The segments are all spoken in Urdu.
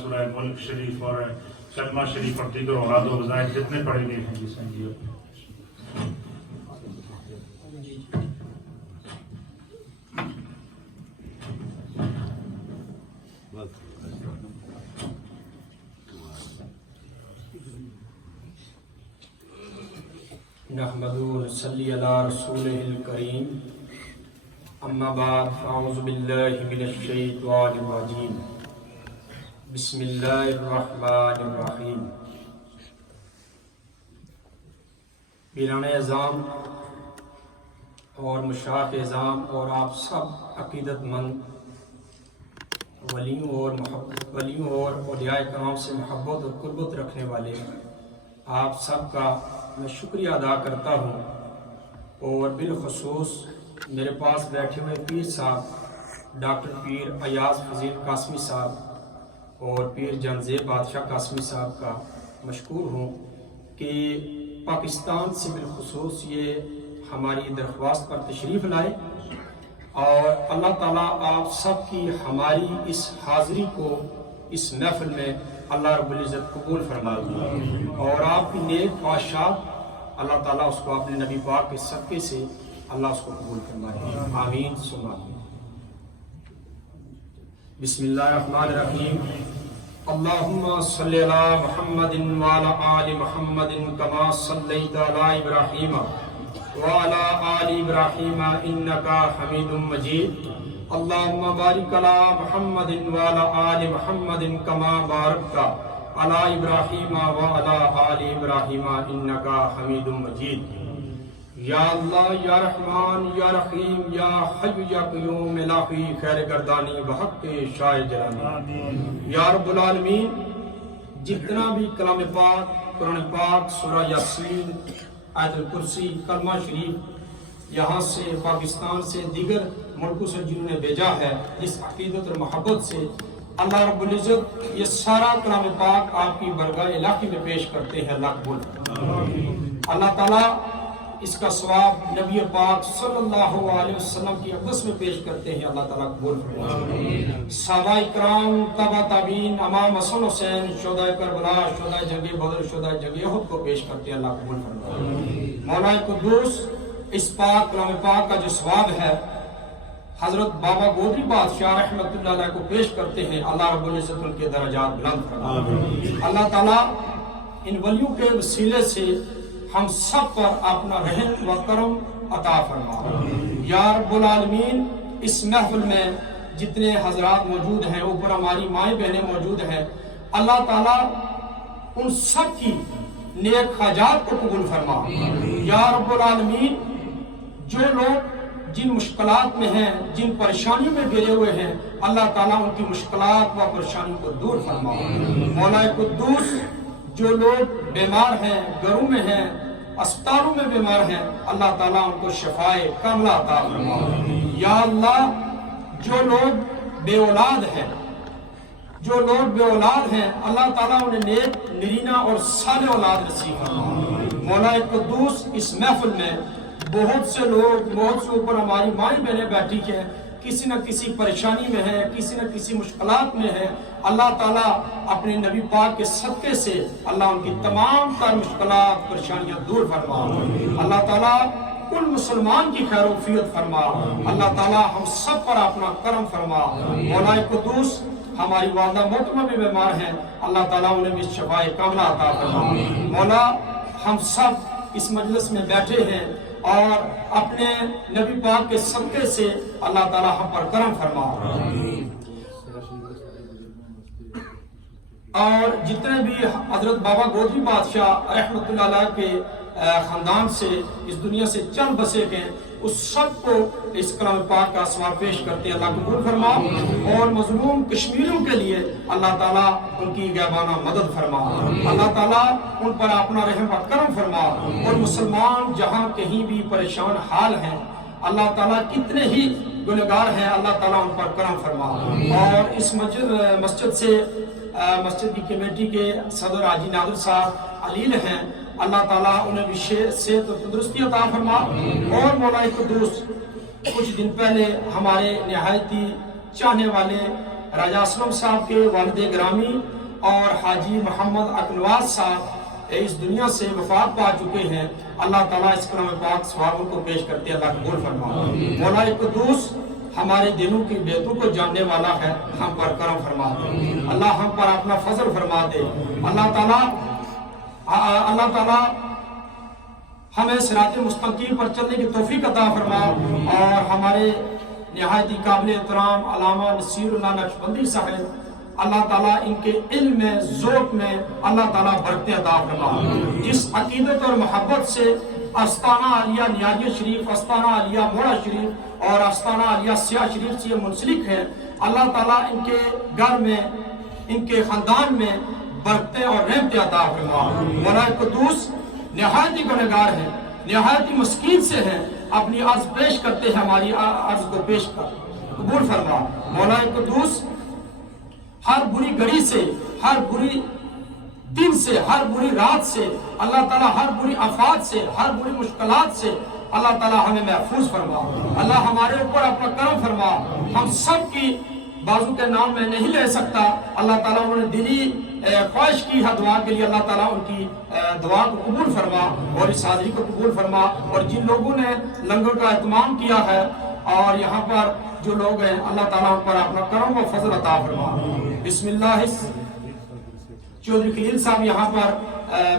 سورہ ملک شریف اور کلمہ شریف اور دیگر اولاد و وظائف جتنے پڑھے گئے ہیں جس میں نحمدہ و نصلی علی رسولہ الکریم اما بعد فاعوذ باللہ من الشیطان الرجیم بسم اللہ الرحمن الرحیم پیران اعظام اور مشاق اعظام اور آپ سب عقیدت مند ولیوں اور اولیاء کرام سے محبت اور قربت رکھنے والے آپ سب کا میں شکریہ ادا کرتا ہوں، اور بالخصوص میرے پاس بیٹھے ہوئے پیر صاحب ڈاکٹر پیر ایاز فضیل قاسمی صاحب اور پیر جنزیب بادشاہ قاسمی صاحب کا مشکور ہوں کہ پاکستان سے بالخصوص یہ ہماری درخواست پر تشریف لائے، اور اللہ تعالیٰ آپ سب کی ہماری اس حاضری کو اس محفل میں اللہ رب العزت قبول فرمائے، اور آپ کی نیک خواہشات اللہ تعالیٰ اس کو اپنے نبی پاک کے صدقے سے اللہ اس کو قبول فرمائے، آمین ثم آمین۔ بسم اللہ الرحمن الرحیم، اللہم صلی علی محمد وعلی آل محمد کما صلیت علی ابراہیم وعلی آل ابراہیم انکا حمید مجید، اللہم بارک علی محمد وعلی آل محمد کما بارکت علی ابراہیم وعلی آل ابراہیم انکا حمید مجید۔ یا اللہ یا رحمان یا رحیم یا حی یا قیوم الہی خیر گردانی بحق شاہ جلانی، یا رب العالمین جتنا بھی کلام پاک، قرآن پاک، سورہ یاسین، آیت الکرسی، کلمہ شریف یہاں سے پاکستان سے دیگر ملکوں سے جنہوں نے بھیجا ہے، اس عقیدت اور محبت سے اللہ رب العزت یہ سارا کلام پاک آپ کی برگاہ الہی میں پیش کرتے ہیں، اللہ قبول۔ اللہ تعالیٰ اس کا ثواب نبی پاک صلی اللہ علیہ وسلم کی اقدس میں پیش کرتے ہیں، اللہ تعالیٰ قبول فرمائے۔ صحابہ کرام، تابع تابعین، امام حسن حسین، شہدائے کربلا، شہدائے جنگ بدر، شہدائے جنگ احد کو پیش کرتے ہیں، اللہ قبول فرمائے۔ مولا قدوس اس پاک کلام پاک کا جو ثواب ہے حضرت بابا گودری بادشاہ رحمةاللہ کو پیش کرتے ہیں، اللہ رب العزت ان کے درجات بلند فرمائے۔ اللہ تعالیٰ ان ولیوں کے وسیلے سے ہم سب پر اپنا رحم و کرم عطا فرما۔ یا رب العالمین اس محفل میں جتنے حضرات موجود ہیں، اوپر ہماری مائیں بہنیں موجود ہیں، اللہ تعالیٰ ان سب کی نیک حاجات کو قبول فرما۔ یا رب العالمین جو لوگ جن مشکلات میں ہیں، جن پریشانیوں میں گھرے ہوئے ہیں، اللہ تعالیٰ ان کی مشکلات و پریشانیوں کو دور فرما۔ مولا قدوس جو لوگ بیمار ہیں، گھروں میں ہیں، اسپتالوں میں بیمار ہیں، اللہ تعالیٰ ان کو شفائے کاملہ عطا فرما۔ یا اللہ جو لوگ بے اولاد ہیں، اللہ تعالیٰ انہیں نیک نرینہ اور صالح اولاد نصیب فرما۔ مولا قدوس اس محفل میں بہت سے اوپر ہماری مائیں بہنیں بیٹھی ہیں، کسی نہ کسی پریشانی میں ہے، کسی نہ کسی مشکلات میں ہے، اللہ تعالیٰ اپنے نبی پاک کے صدقے سے اللہ ان کی تمام تر مشکلات پریشانیاں دور فرما۔ اللہ تعالیٰ کل مسلمان کی خیر و عافیت فرما۔ اللہ تعالیٰ ہم سب پر اپنا کرم فرما۔ مولا قدوس ہماری والدہ محترمہ بھی بیمار ہیں، اللہ تعالیٰ انہیں بھی شفائے کاملہ عطا فرما۔ مولا ہم سب اس مجلس میں بیٹھے ہیں اور اپنے نبی پاک کے صدقے سے اللہ تعالیٰ ہم پر کرم فرما، اور جتنے بھی حضرت بابا گودری بادشاہ رحمةاللہ کے خاندان سے اس دنیا سے چل بسے گئے، اس سب کو اس کلام پاک کا ثواب پیش کرتے ہیں، اللہ قبول فرما، اور مظلوم کشمیریوں کے لیے اللہ تعالیٰ ان کی غیبانہ مدد فرما۔ اللہ تعالیٰ ان پر اپنا رحم و کرم فرما، اور مسلمان جہاں کہیں بھی پریشان حال ہیں، اللہ تعالیٰ کتنے ہی گنہگار ہیں، اللہ تعالیٰ ان پر کرم فرما۔ اور اس مسجد کی کمیٹی کے صدر حاجی نادر صاحب علیہ ہیں، اللہ تعالیٰ انہیں بھی صحت و تندرستی عطا فرما۔ اور مولا قدوس کچھ دن پہلے ہمارے نہایت ہی چاہنے والے راجہ اسلم صاحب کے والد گرامی اور حاجی محمد اکنواز صاحب اس دنیا سے وفات پا چکے ہیں. اللہ تعالیٰ اس کلام پاک ثواب ان کو پیش کرتے اللہ قبول فرما. مولا قدوس ہمارے دلوں کی بیتوں کو جاننے والا ہے، ہم پر کرم فرما دے. اللہ ہم پر اپنا فضل فرما دے. اللہ تعالیٰ ہمیں صراط مستقیم پر چلنے کی توفیق عطا فرما، اور ہمارے نہایت قابل احترام علامہ نصیر اللہ نقشبندی صاحب اللہ تعالیٰ ان کے علم میں ذوق میں اللہ تعالیٰ برکتیں عطا فرما. جس عقیدت اور محبت سے آستانہ عالیہ نیاریہ شریف، آستانہ عالیہ موڑا شریف اور آستانہ عالیہ سیاح شریف سے یہ منسلک ہے، اللہ تعالیٰ ان کے گھر میں ان کے خاندان میں برکتیں اور رحمتیں عطا فرما. مولا قدوس نہایت ہی گنہگار ہیں، نہایت ہی مسکین سے ہیں، اپنی عرض پیش کرتے ہیں، ہماری عرض کو پیش کر قبول فرما. مولا قدوس ہر بری گھڑی سے، ہر بری دن سے، ہر بری رات سے اللہ تعالیٰ، ہر بری آفات سے، ہر بری مشکلات سے اللہ تعالیٰ ہمیں محفوظ فرما. اللہ ہمارے اوپر اپنا کرم فرما. ہم سب کی بازو کے نام میں نہیں لے سکتا، اللہ تعالیٰ انہوں نے دلی خواہش کی ہے دعا کے لیے، اللہ تعالیٰ ان کی دعا کو قبول فرما اور اس حاضری کو قبول فرما. اور جن لوگوں نے لنگر کا اہتمام کیا ہے اور یہاں پر جو لوگ ہیں اللہ تعالیٰ ان پر اپنا کرم و فضل عطا فرما. بسم اللہ. چودھری خلیل صاحب یہاں پر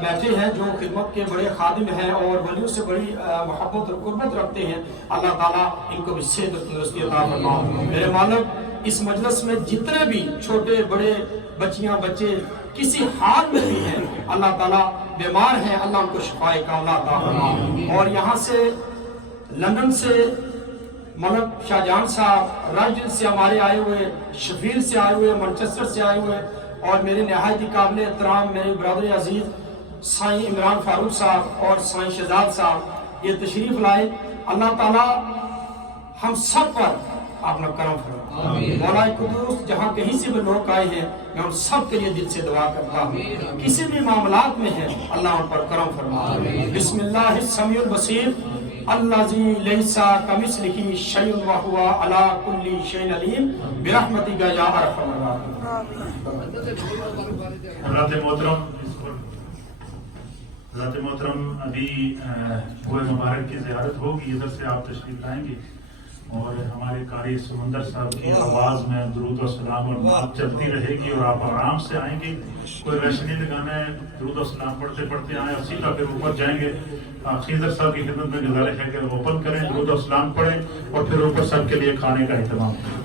بیٹھے ہیں جو خدمت کے بڑے خادم ہیں اور ولیوں سے بڑی محبت اور قربت رکھتے ہیں. اللہ تعالیٰ ان کو بھی صحت اور تندرستی عطا فرما. میرے مالک اس مجلس میں جتنے بھی چھوٹے بڑے بچیاں بچے کسی حال میں بھی ہیں، اللہ تعالیٰ بیمار ہیں، اللہ ان کو شفائے کاملہ عطا فرما. اور یہاں سے لندن سے ملک شاہ جہان صاحب، راجب سے ہمارے آئے ہوئے، شفیل سے آئے ہوئے، مانچسٹر سے آئے ہوئے، اور میرے نہایت قابل احترام میرے برادر عزیز سائیں عمران فاروق صاحب اور سائیں شہزاد صاحب یہ تشریف لائے. اللہ تعالیٰ ہم سب پر اپنا کرم فرما. مولا قدوس جہاں کہیں سے بھی لوگ آئے ہیں میں ان سب کے لیے دل سے دعا کرتا ہوں، کسی بھی معاملات میں ہیں اللہ ان پر کرم فرما. بسم اللہ السمیع البصیر الذی لیس کمثلہ شیء وہو علی کل شیء علیم برحمتک یا ارحم الراحمین. حضرت محترم ابھی گوئے مبارک کی زیارت ہوگی، ادھر سے آپ تشریف لائیں گے اور ہمارے قاری سمندر صاحب کی آواز میں درود و سلام اور بات چلتی رہے گی اور آپ آرام سے آئیں گے. کوئی رش نہیں لگانا ہے، درود و سلام پڑھتے پڑھتے آئیں اور سیدھا پھر اوپر جائیں گے. خضر صاحب کی خدمت میں گزارش ہے کہ اوپن کریں، درود و سلام پڑھیں اور پھر اوپر سب کے لیے کھانے کا اہتمام کریں.